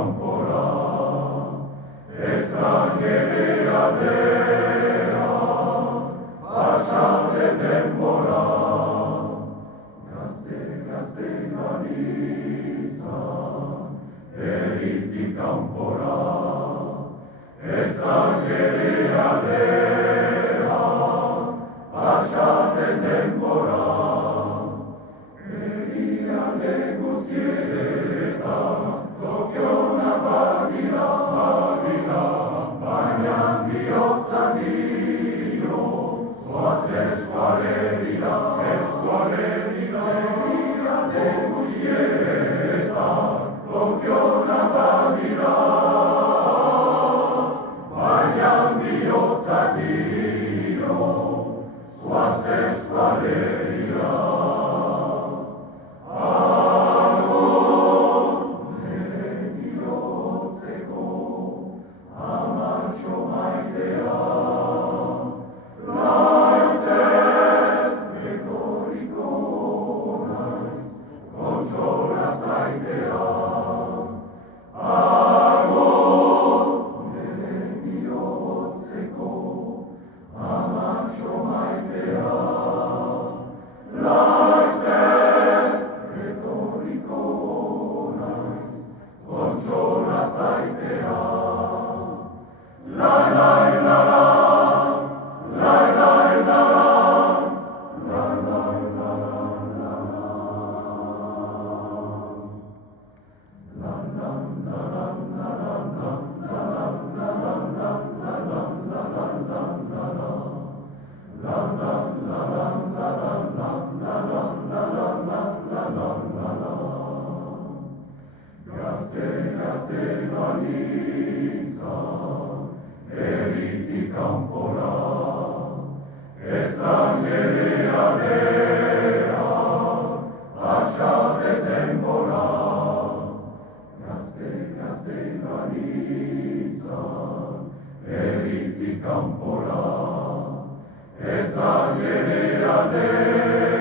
kanpora, estrangeria dea, pasatzen denbora. Gazte ganizan, eritik kanpora, estrangeria dea, pasatzen denbora. Herrialde guztietan, Tokiona badira, baina bihotzan dio, zoaz eskualerira, herrialde guztietan, Tokiona badira, baina bihotzan dio, zoaz eskualerira. Gazte ganizan, eritik kanpora, estrangeria dea, pasatzen denbora. Gazte ganizan, eritik kanpora, estrangeria dea,